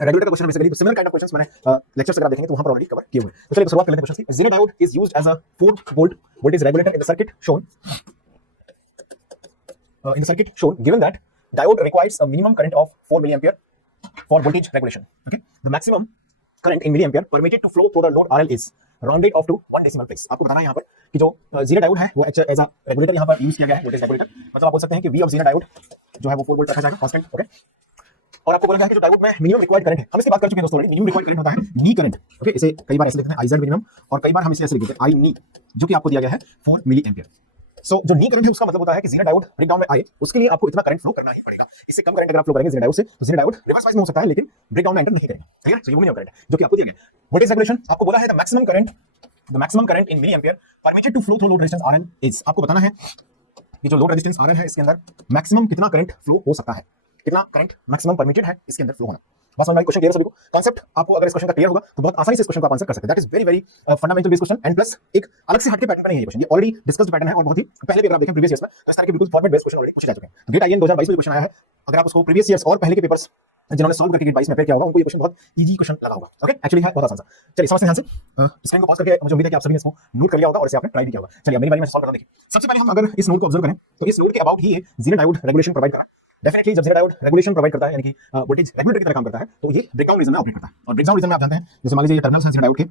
Regulator का question basically similar kind of questions मैंने lectures अगर आप देखेंगे तो वहां पर ऑलरेडी कवर किए हुए हैं। तो चलिए शुरुआत कर लेते हैं क्वेश्चन की। Zener diode is used as a 4 volt voltage regulator in the circuit shown given that diode requires a minimum current of 4 milliampere for voltage regulation. Okay, the maximum current in milliampere permitted to flow through the load RL is rounded off to 1 decimal place. आपको बताना है यहाँ पर कि जो zero diode है वो as a regulator यहाँ पर यूज किया गया है, वोल्टेज रेगुलेटर। मतलब आप बोल सकते हैं कि V ऑफ जीरो डायोड जो है वो 4 वोल्ट रखा जाएगा कांस्टेंट। ओके, और आपको बोला गया है कि जो डायोड में मिनिमम रिक्वायर्ड करंट है, हम इसकी बात कर चुके हैं दोस्तों ऑलरेडी। मिनिमम रिक्वायर्ड करंट होता है नी करंट। ओके, इसे कई बार ऐसे लिखते हैं IZ मिनिमम, और कई बार हम इसे ऐसे लिखते हैं I नी, जो कि आपको दिया गया है 4 मिली एम्पियर। सो जो नी करंट है उसका मतलब होता है कि जीरो डायोड ब्रेकडाउन में आए उसके लिए आपको इतना करंट फ्लो करना ही पड़ेगा। इससे कम करंट अगर आप फ्लो करेंगे जीरो डायोड से तो जीरो डायोड रिवर्स वाइज में हो सकता है लेकिन ब्रेकडाउन में एंटर नहीं करेगा। क्लियर? सो ये मिनिमम करंट जो कि आपको दिया गया। वोल्टेज रेगुलेशन आपको बोला है the maximum current in milliampere permitted to flow through load resistance RL is. आपको बताना है कि जो लोड रेजिस्टेंस RL है इसके अंदर मैक्सिमम कितना करंट फ्लो हो सकता है, कितना करंट मैक्सिमम परमिटेड है इसके अंदर फ्लो होना। बस हमारा क्वेश्चन क्लियर सभी को। कांसेप्ट आपको अगर इस क्वेश्चन का क्लियर होगा तो बहुत आसानी से इस क्वेश्चन को आप आंसर कर सकते हैं। That is very very fundamental base question and plus एक अलग से हटके पैटर्न का नहीं है क्वेश्चन, ये ऑलरेडी डिस्कस्ड पैटर्न है और बहुत ही पहले भी अगर आप देखें प्रीवियस ईयर्स में तो इस तरह के बिल्कुल फॉर्मेट बेस्ड क्वेश्चन ऑलरेडी पूछे जा चुके हैं। तो गेट आईएन 2022 में क्वेश्चन आया है, अगर आप उसको प्रीवियस ईयर्स और पहले के पेपर्स जिन्होंने सॉल्व करके गेट 22 में अपेयर किया होगा उनको ये क्वेश्चन बहुत इजी क्वेश्चन लगा होगा। ओके, एक्चुअली है बहुत आसान सा। चलिए समझते हैं ध्यान से। स्क्रीन को पॉज करके मुझे उम्मीद है कि आप सभी ने इसको नोट कर लिया होगा और इसे आपने ट्राई भी किया होगा। चलिए मेरी बारी में सॉल्व करना। देखिए सबसे पहले हम अगर इस नोड को ऑब्जर्व करें तो इस नोड के अबाउट ही ये जीरो डायोड रेगुलेशन प्रोवाइड कर रहा है। डेफिनेटली जब जीरो डायोड रेगुलेशन प्रोवाइड करता है यानी कि वोल्टेज रेगुलेटर की तरह काम करता है तो ये ब्रेकडाउन रीजन में ऑपरेट करता है। और ब्रेकडाउन रीजन में आप जानते हैं जैसे मान लीजिए ये टर्मिनल्स हैं जीरो डायोड के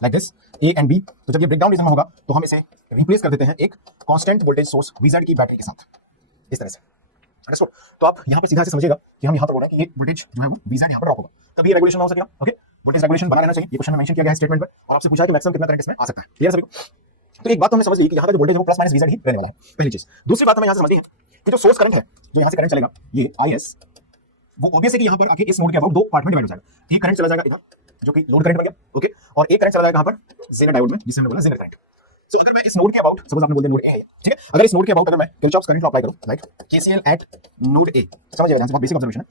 like this A and B, तो जब ये ब्रेकडाउन रीजन में होगा तो हम इसे रिप्लेस कर देते हैं एक कांस्टेंट वोल्टेज सोर्स VZ की बैटरी के साथ इस तरह से। अंडरस्टूड? तो आप यहाँ पर सीधा से समझिएगा कि हम यहाँ पर बोल रहे हैं कि ये वोल्टेज जो है वो VZ यहाँ पर ड्रॉप होगा तभी रेगुलेशन हो सकेगा। ओके, वोल्टेज रेगुलेशन बना रहना चाहिए, ये क्वेश्चन में मेंशन किया गया है स्टेटमेंट पर, और आपसे पूछा है कि मैक्सिमम कितना करंट इसमें आ सकता है। क्लियर सभी को? तो एक बात तो हमने समझ ली कि यहाँ का जो वोल्टेज है वो प्लस माइनस VZ ही रहने वाला है, पहली चीज। दूसरी बात हमें यहाँ से समझनी है कि जो सोर्स करंट है जो यहाँ से करंट चलेगा ये IS, वो ऑब्वियस है कि यहाँ पर आके इस नोड के अबाउट दो पार्ट में डिवाइड हो जाएगा। एक करंट चला जाएगा इधर जो कि लोड करंट बन गया, ओके, और एक करंट चला जाएगा यहाँ पर जेनर डायोड में जिसे हमने बोला जेनर करंट। सो अगर मैं इस नोड के अबाउट सपोज आपने बोल दिया नोड ए है, ठीक है, अगर इस नोड के अबाउट अगर मैं किरचॉफ्स करंट लॉ अप्लाई करूं like KCL at node A, समझ जाइए, बहुत बेसिक ऑब्जर्वेशन है।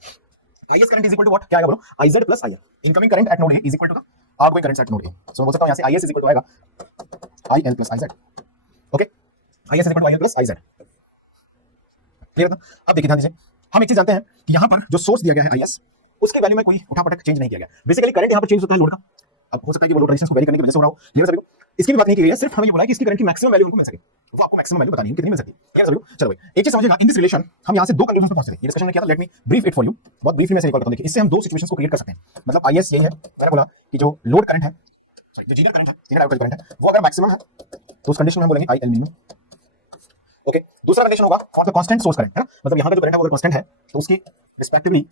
IS current is equal to what, क्या आएगा ब्रो, IZ प्लस IR। Incoming current at node A is equal to the outgoing current at node A. So बोल सकता हूं यहां से IS इज इक्वल टू आएगा IL प्लस IZ। Okay, IS is equal to IL प्लस IZ। क्लियर है? अब देखिए ध्यान दीजिए, हम एक चीज जानते हैं कि यहाँ पर जो सोर्स दिया गया है IS उसके वैल्यू में कोई उठापटक चेंज नहीं किया गया। बेसिकली करंट यहाँ पर चेंज होता है लोड का। अब हो सकता है कि वो लोड रेजिस्टेंस को वेरी करने की वजह से हो रहा हो, क्लियर सभी को? इसकी भी बात नहीं की गई है, सिर्फ हमें ये बोला है कि इसकी करंट की मैक्सिमम वैल्यू उनको मिल सके, वो आपको मैक्सिमम वैल्यू बतानी है कितनी मिल सकती है। क्लियर सभी को? चलो भाई एक चीज समझिएगा, इन दिस रिलेशन हम यहाँ से दो कंक्लूजन पर पहुंच सके। ये डिस्कशन में क्या था, let me brief it for you, बहुत ब्रीफली मैं रिकॉल करता हूं। देखिए इससे हम दो सिचुएशंस को क्रिएट कर सकते हैं। मतलब IS ये है, मैंने बोला कि जो लोड करंट है, सॉरी जो जीरो करंट है, जीरो डायोड करंट है, वो अगर मैक्सिमम है तो उस कंडीशन में हम बोलेंगे IL मिनिमम। ओके, दूसरा कंडीशन होगा for the constant source current, है ना, मतलब यहाँ का जो करंट है वो अगर कांस्टेंट है तो उसकी रिस्पेक्टिवली